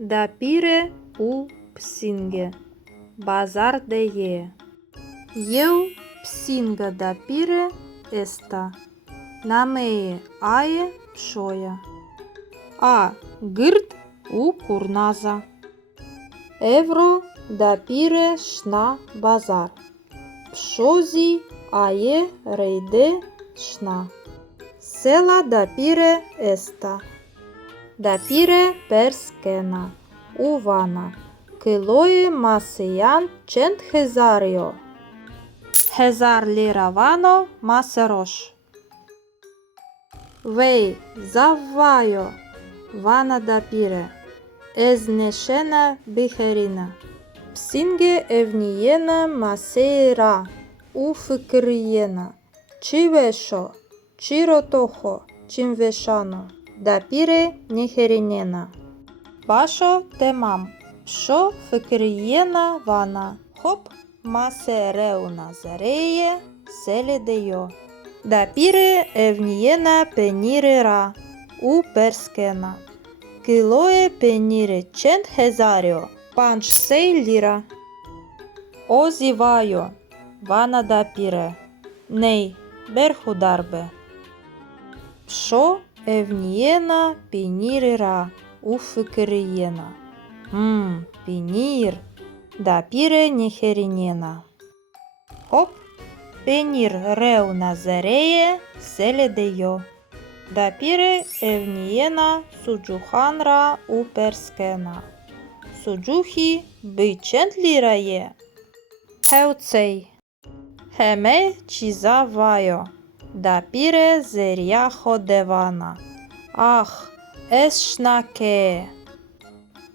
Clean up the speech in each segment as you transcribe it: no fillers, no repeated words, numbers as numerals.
dapire u psinge, bazar de e. Eu psinga dapire esta, namee aie pșoia. A gârd u curnaza. Evro dapire șna bazar. Pșozi aie reide șna. Sela dapire esta. Dapire perskena. Uvana. Килоє масеян чент хезаріо. Хезар ліравано масерош. Вей заввайо. Вана дапіре. Езнешена бихеріна. Псінге евнієна масейра. Уфикрієна. Чивешо. Чиротохо. Чимвешано. Дапіре нехерінєна. Башо темам. Пшо фикрієна вана. Хоп масереуна зареє селедейо. Дапіре евнієна пенірера. У перскена. Килоє пеніре чент хезаріо. Панч сей ліра. Озівайо. Вана дапіре. Ней берхударбе. Пшо евнієна пенірера. У фикрієна. Пенір. Дапіре нехерінєна. Хоп. Пенір реуна зареє селедейо. Дапіре евнієна суджуханра у перскена. Суджухі бичент лірає. Хевцей. Хеме чізавайо. Дапіре зеряхо девана. Ах, ешнаке.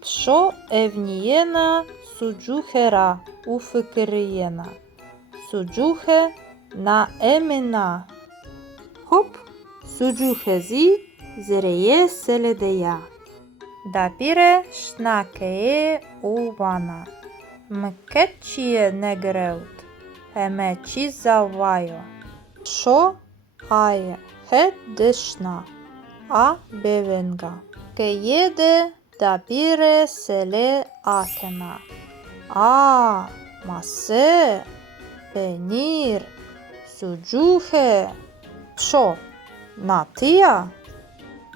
Пшо евнієна суджухера у фикрієна. Суджухе на емена. Хоп. Суджухези зреє селедея. Дапіре шнакеє у вана. Мкетчіє негреут. Хеме чізавайо. Пшо ає хет дешна. А бевенга. Кеєде дапіре селе акена. А масе. Пенір. Суджухе. Пшо. Натия.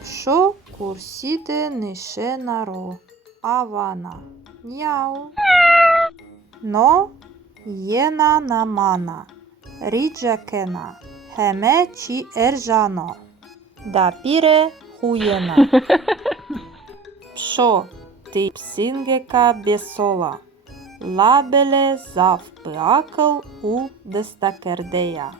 Пшо курсіде нишенаро. Авана. Няу. Но єна намана. Ріджакена. Хеме чі ержано. Дапіре хуєна. Пшо ти псингека бесола. Лабеле завпиакъл у дестакердея.